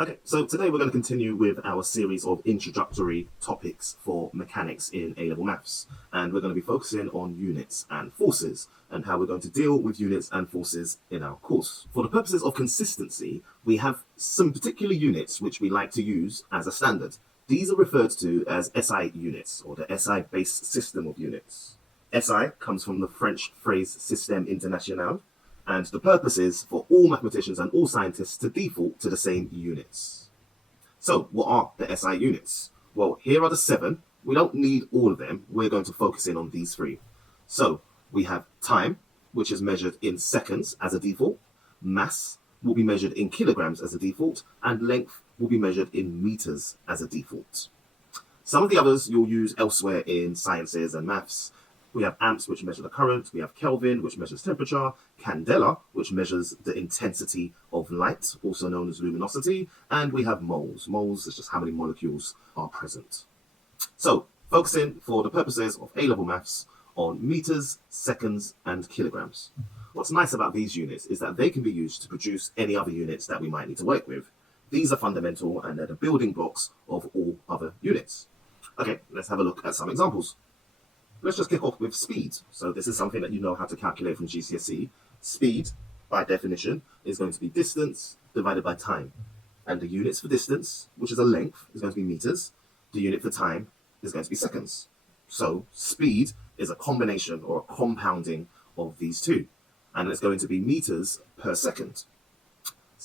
Okay, so today we're going to continue with our series of introductory topics for mechanics in A-level maths, and we're going to be focusing on units and forces and how we're going to deal with units and forces in our course. For the purposes of consistency, we have some particular units which we like to use as a standard. These are referred to as SI units, or the SI-based system of units. SI comes from the French phrase Système International, and the purpose is for all mathematicians and all scientists to default to the same units. So, what are the SI units? Well, here are the 7. We don't need all of them. We're going to focus in on these 3. So, we have time, which is measured in seconds as a default. Mass will be measured in kilograms as a default. And length will be measured in meters as a default. Some of the others you'll use elsewhere in sciences and maths. We have amps, which measure the current. We have Kelvin, which measures temperature. Candela, which measures the intensity of light, also known as luminosity. And we have moles. Moles is just how many molecules are present. So, focusing for the purposes of A-level maths on meters, seconds, and kilograms. What's nice about these units is that they can be used to produce any other units that we might need to work with. These are fundamental and they're the building blocks of all other units. Okay, let's have a look at some examples. Let's just kick off with speed. So this is something that you know how to calculate from GCSE. Speed, by definition, is going to be distance divided by time. And the units for distance, which is a length, is going to be meters. The unit for time is going to be seconds. So speed is a combination or a compounding of these two. And it's going to be meters per second.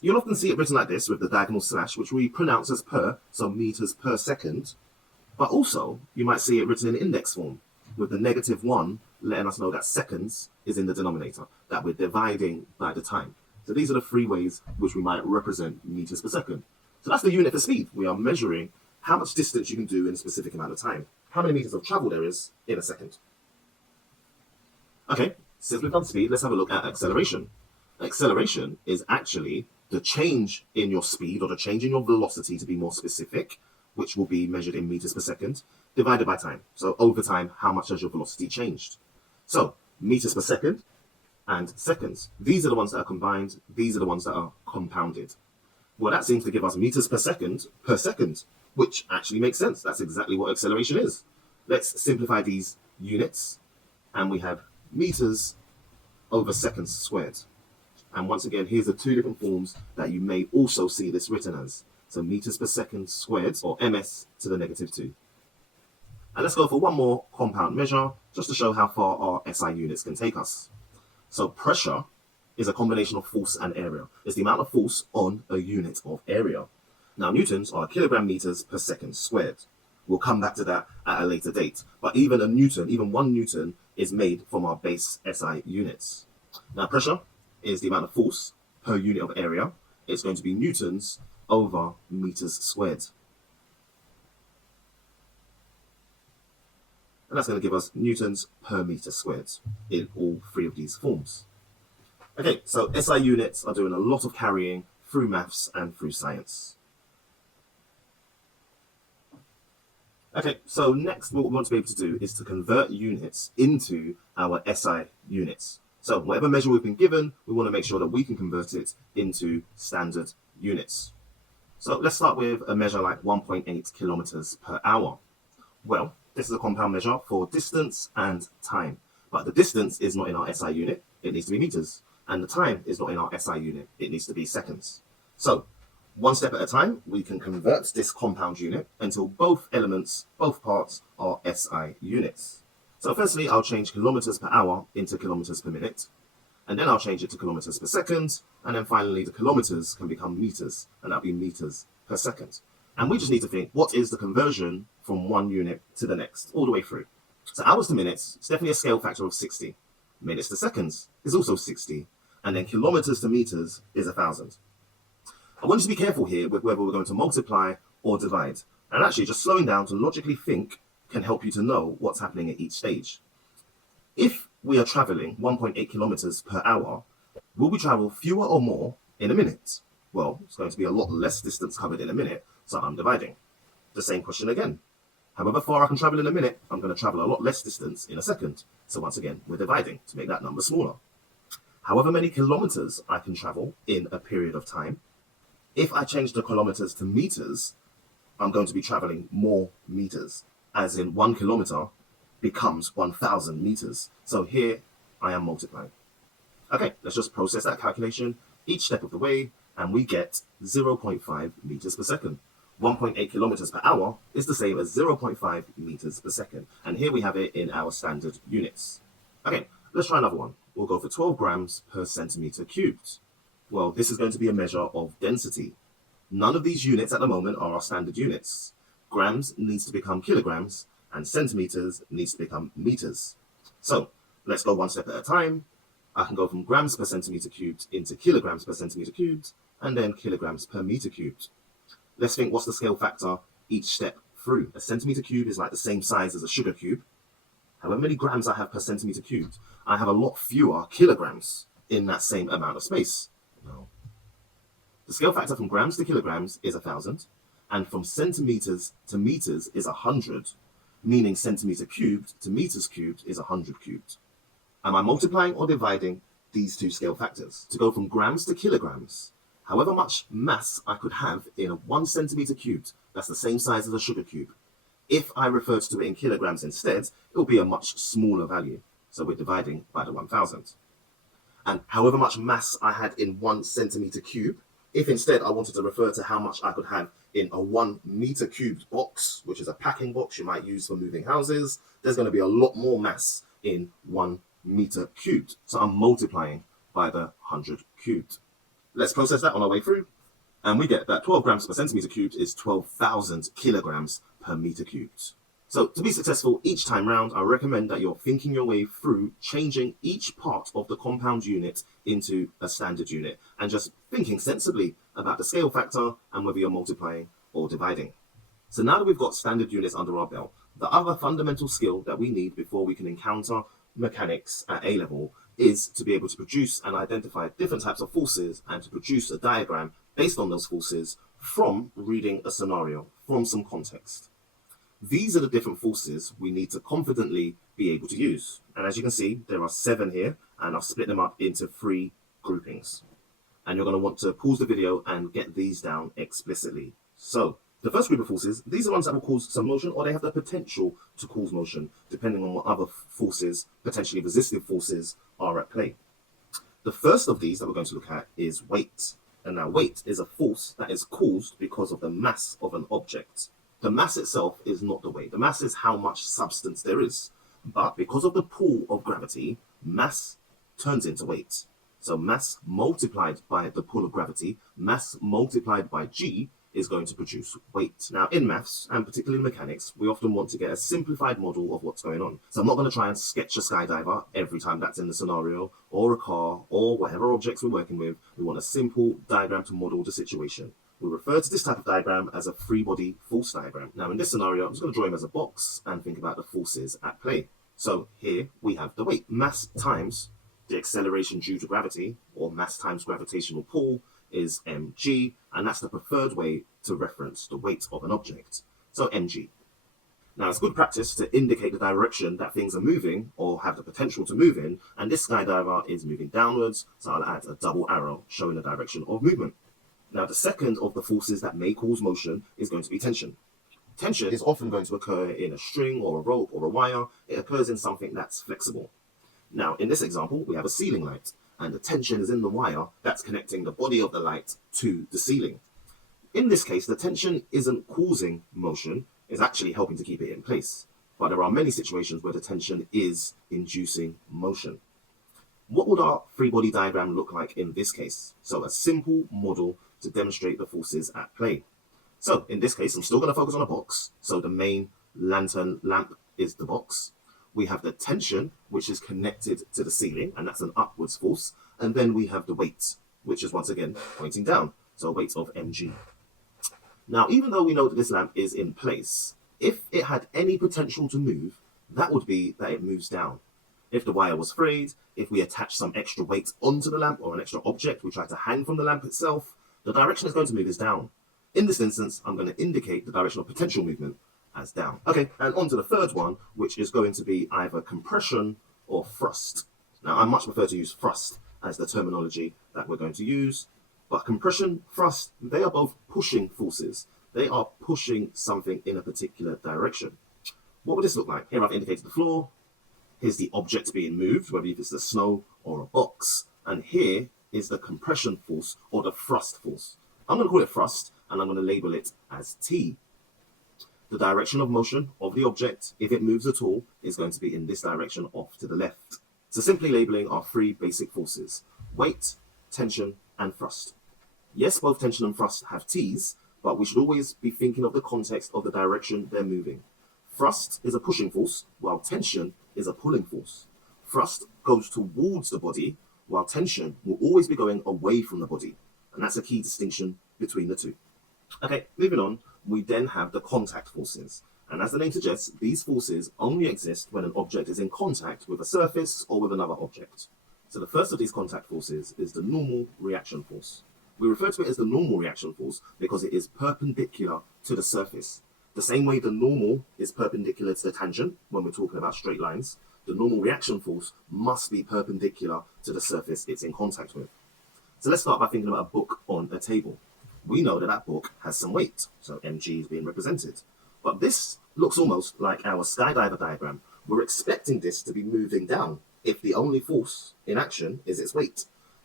You'll often see it written like this with the diagonal slash, which we pronounce as per, so meters per second. But also, you might see it written in index form, with the -1 letting us know that seconds is in the denominator, that we're dividing by the time. So these are the 3 ways which we might represent meters per second. So that's the unit for speed. We are measuring how much distance you can do in a specific amount of time. How many meters of travel there is in a second. Okay, since we've done speed, let's have a look at acceleration. Acceleration is actually the change in your speed, or the change in your velocity to be more specific, which will be measured in meters per second, divided by time. So over time, how much has your velocity changed? So meters per second and seconds. These are the ones that are combined. These are the ones that are compounded. Well, that seems to give us meters per second, which actually makes sense. That's exactly what acceleration is. Let's simplify these units. And we have meters over seconds squared. And once again, here's the 2 different forms that you may also see this written as. So meters per second squared, or ms to the -2. And let's go for one more compound measure, just to show how far our SI units can take us. So pressure is a combination of force and area. It's the amount of force on a unit of area. Now, newtons are kilogram meters per second squared. We'll come back to that at a later date. But even a newton, even 1 newton, is made from our base SI units. Now, pressure is the amount of force per unit of area. It's going to be newtons over meters squared. And that's going to give us newtons per meter squared in all 3 of these forms. Okay, so SI units are doing a lot of carrying through maths and through science. Okay, so next what we want to be able to do is to convert units into our SI units. So whatever measure we've been given, we want to make sure that we can convert it into standard units. So let's start with a measure like 1.8 kilometers per hour. Well, this is a compound measure for distance and time. But the distance is not in our SI unit, it needs to be meters. And the time is not in our SI unit, it needs to be seconds. So, one step at a time, we can convert this compound unit until both elements, both parts, are SI units. So firstly, I'll change kilometers per hour into kilometers per minute. And then I'll change it to kilometers per second. And then finally, the kilometers can become meters, and that'll be meters per second. And we just need to think, what is the conversion from one unit to the next, all the way through? So hours to minutes, it's definitely a scale factor of 60. Minutes to seconds is also 60. And then kilometers to meters is 1,000. I want you to be careful here with whether we're going to multiply or divide. And actually, just slowing down to logically think can help you to know what's happening at each stage. If we are traveling 1.8 kilometers per hour, will we travel fewer or more in a minute? Well, it's going to be a lot less distance covered in a minute, so I'm dividing. The same question again. However far I can travel in a minute, I'm going to travel a lot less distance in a second. So once again, we're dividing to make that number smaller. However many kilometers I can travel in a period of time, If I change the kilometers to meters, I'm going to be traveling more meters, as in 1 kilometer becomes 1,000 meters. So here I am multiplying. Okay, let's just process that calculation each step of the way, and we get 0.5 meters per second. 1.8 kilometers per hour is the same as 0.5 meters per second. And here we have it in our standard units. Okay, let's try another one. We'll go for 12 grams per centimeter cubed. Well, this is going to be a measure of density. None of these units at the moment are our standard units. Grams needs to become kilograms, and centimeters needs to become meters. So let's go one step at a time. I can go from grams per centimeter cubed into kilograms per centimeter cubed, and then kilograms per meter cubed. Let's think, what's the scale factor each step through? A centimeter cube is like the same size as a sugar cube. However many grams I have per centimeter cubed, I have a lot fewer kilograms in that same amount of space. No. The scale factor from grams to kilograms is 1,000, and from centimeters to meters is 100, meaning centimeter cubed to meters cubed is 100 cubed. Am I multiplying or dividing these two scale factors? To go from grams to kilograms, however much mass I could have in a 1 centimeter cubed, that's the same size as a sugar cube. If I referred to it in kilograms instead, it will be a much smaller value. So we're dividing by the 1,000. And however much mass I had in 1 centimeter cube, if instead I wanted to refer to how much I could have in a 1 meter cubed box, which is a packing box you might use for moving houses, there's going to be a lot more mass in 1 meter cubed. So I'm multiplying by the 100 cubed. Let's process that on our way through. And we get that 12 grams per centimeter cubed is 12,000 kilograms per meter cubed. So to be successful each time round, I recommend that you're thinking your way through changing each part of the compound unit into a standard unit and just thinking sensibly about the scale factor and whether you're multiplying or dividing. So now that we've got standard units under our belt, the other fundamental skill that we need before we can encounter mechanics at A level is to be able to produce and identify different types of forces and to produce a diagram based on those forces from reading a scenario, from some context. These are the different forces we need to confidently be able to use. And as you can see, there are 7 here, and I've split them up into 3 groupings. And you're going to want to pause the video and get these down explicitly. So the first group of forces, these are ones that will cause some motion, or they have the potential to cause motion, depending on what other forces, potentially resistive forces, are at play. The first of these that we're going to look at is weight. And now weight is a force that is caused because of the mass of an object. The mass itself is not the weight. The mass is how much substance there is. But because of the pull of gravity, mass turns into weight. So mass multiplied by the pull of gravity, mass multiplied by g, is going to produce weight. Now in maths, and particularly in mechanics, we often want to get a simplified model of what's going on. So I'm not going to try and sketch a skydiver every time that's in the scenario, or a car, or whatever objects we're working with. We want a simple diagram to model the situation. We refer to this type of diagram as a free body force diagram. Now in this scenario, I'm just going to draw him as a box and think about the forces at play. So here we have the weight. Mass times the acceleration due to gravity, or mass times gravitational pull, is mg, and that's the preferred way to reference the weight of an object. So mg. Now it's good practice to indicate the direction that things are moving or have the potential to move in, and this skydiver is moving downwards, so I'll add a double arrow showing the direction of movement. Now the second of the forces that may cause motion is going to be tension. Tension is often going to occur in a string or a rope or a wire. It occurs in something that's flexible. Now in this example, we have a ceiling light, and the tension is in the wire that's connecting the body of the light to the ceiling. In this case, the tension isn't causing motion, it's actually helping to keep it in place. But there are many situations where the tension is inducing motion. What would our free body diagram look like in this case? So a simple model to demonstrate the forces at play. So in this case, I'm still going to focus on a box. So the main lantern lamp is the box. We have the tension, which is connected to the ceiling, and that's an upwards force. And then we have the weight, which is once again pointing down. So a weight of mg. Now, even though we know that this lamp is in place, if it had any potential to move, that would be that it moves down. If the wire was frayed, if we attach some extra weight onto the lamp or an extra object we try to hang from the lamp itself, the direction it's going to move is down. In this instance, I'm going to indicate the direction of potential movement as down. Okay, and on to the third one, which is going to be either compression or thrust. Now, I much prefer to use thrust as the terminology that we're going to use. But compression, thrust, they are both pushing forces. They are pushing something in a particular direction. What would this look like? Here I've indicated the floor. Here's the object being moved, whether it's the snow or a box. And here is the compression force or the thrust force. I'm going to call it thrust, and I'm going to label it as T. The direction of motion of the object, if it moves at all, is going to be in this direction off to the left. So simply labeling our three basic forces: weight, tension, and thrust. Yes, both tension and thrust have T's, but we should always be thinking of the context of the direction they're moving. Thrust is a pushing force, while tension is a pulling force. Thrust goes towards the body, while tension will always be going away from the body. And that's a key distinction between the two. Okay, moving on, we then have the contact forces. And as the name suggests, these forces only exist when an object is in contact with a surface or with another object. So the first of these contact forces is the normal reaction force. We refer to it as the normal reaction force because it is perpendicular to the surface. The same way the normal is perpendicular to the tangent when we're talking about straight lines, the normal reaction force must be perpendicular to the surface it's in contact with. So let's start by thinking about a book on a table. We know that that book has some weight, so mg is being represented. But this looks almost like our skydiver diagram. We're expecting this to be moving down if the only force in action is its weight.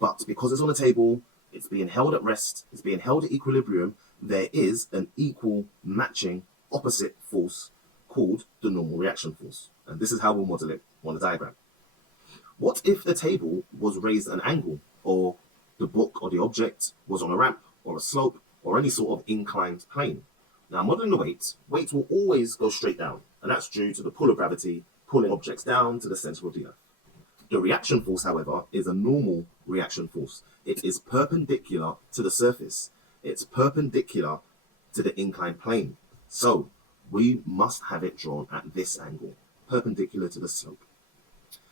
But because it's on a table, it's being held at rest, it's being held at equilibrium, there is an equal matching opposite force called the normal reaction force. And this is how we'll model it on the diagram. What if the table was raised at an angle, or the book or the object was on a ramp or a slope or any sort of inclined plane? Now, modeling the weight will always go straight down, and that's due to the pull of gravity pulling objects down to the center of the earth. The reaction force, however, is a normal reaction force. It is perpendicular to the surface. It's perpendicular to the inclined plane. So we must have it drawn at this angle, perpendicular to the slope.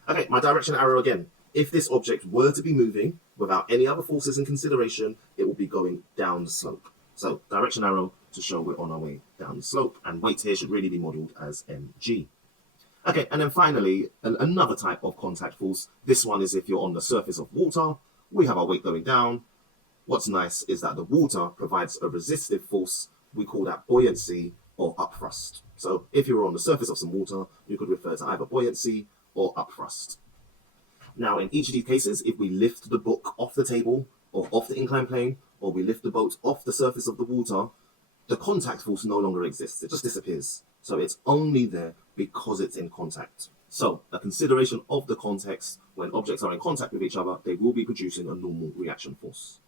Okay, my direction arrow again. If this object were to be moving without any other forces in consideration, it will be going down the slope. So direction arrow to show we're on our way down the slope, and weight here should really be modeled as mg. Okay, and then finally, another type of contact force. This one is if you're on the surface of water, we have our weight going down. What's nice is that the water provides a resistive force. We call that buoyancy or upthrust. So if you were on the surface of some water, you could refer to either buoyancy or upthrust. Now, in each of these cases, if we lift the book off the table or off the inclined plane, or we lift the boat off the surface of the water, the contact force no longer exists. It just disappears. So it's only there because it's in contact. So a consideration of the context: when objects are in contact with each other, they will be producing a normal reaction force.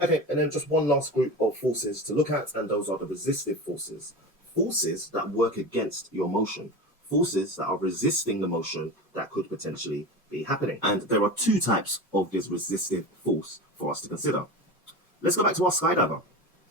Okay, and then just one last group of forces to look at, and those are the resistive forces. Forces that work against your motion. Forces that are resisting the motion that could potentially be happening. And there are two types of this resistive force for us to consider. Let's go back to our skydiver.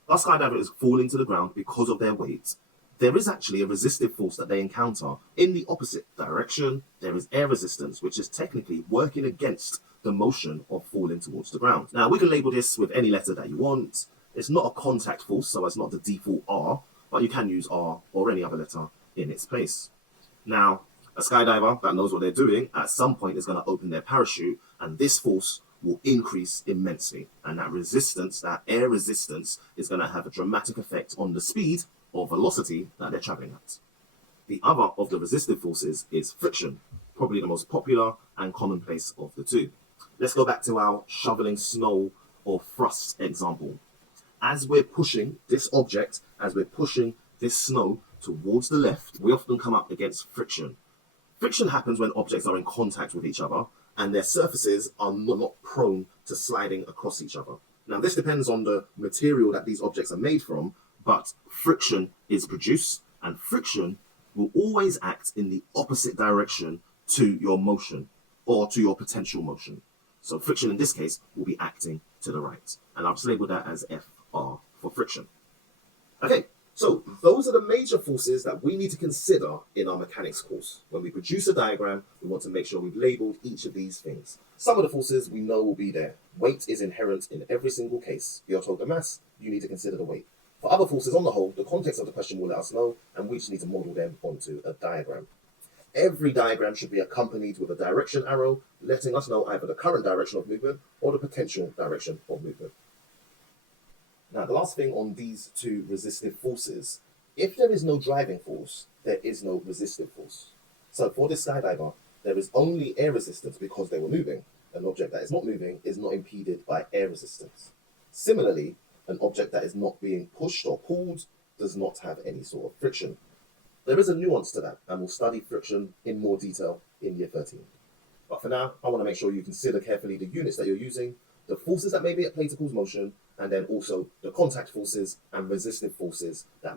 Our skydiver is falling to the ground because of their weight. There is actually a resistive force that they encounter in the opposite direction. There is air resistance, which is technically working against the motion of falling towards the ground. Now, we can label this with any letter that you want. It's not a contact force, so it's not the default R, but you can use R or any other letter in its place. Now, a skydiver that knows what they're doing at some point is going to open their parachute, and this force will increase immensely. And that resistance, that air resistance, is going to have a dramatic effect on the speed or velocity that they're traveling at. The other of the resistive forces is friction, probably the most popular and commonplace of the two. Let's go back to our shoveling snow or thrust example. As we're pushing this object, as we're pushing this snow towards the left, we often come up against friction. Friction happens when objects are in contact with each other and their surfaces are not prone to sliding across each other. Now, this depends on the material that these objects are made from, but friction is produced, and friction will always act in the opposite direction to your motion or to your potential motion. So friction in this case will be acting to the right. And I'll just label that as FR for friction. Okay, so those are the major forces that we need to consider in our mechanics course. When we produce a diagram, we want to make sure we've labeled each of these things. Some of the forces we know will be there. Weight is inherent in every single case. You're told the mass, you need to consider the weight. For other forces on the whole, the context of the question will let us know, and we just need to model them onto a diagram. Every diagram should be accompanied with a direction arrow, letting us know either the current direction of movement or the potential direction of movement. Now, the last thing on these two resistive forces, if there is no driving force, there is no resistive force. So for this skydiver, there is only air resistance because they were moving. An object that is not moving is not impeded by air resistance. Similarly, an object that is not being pushed or pulled does not have any sort of friction. There is a nuance to that, and we'll study friction in more detail in year 13. But for now, I want to make sure you consider carefully the units that you're using, the forces that may be at play to cause motion, and then also the contact forces and resistive forces that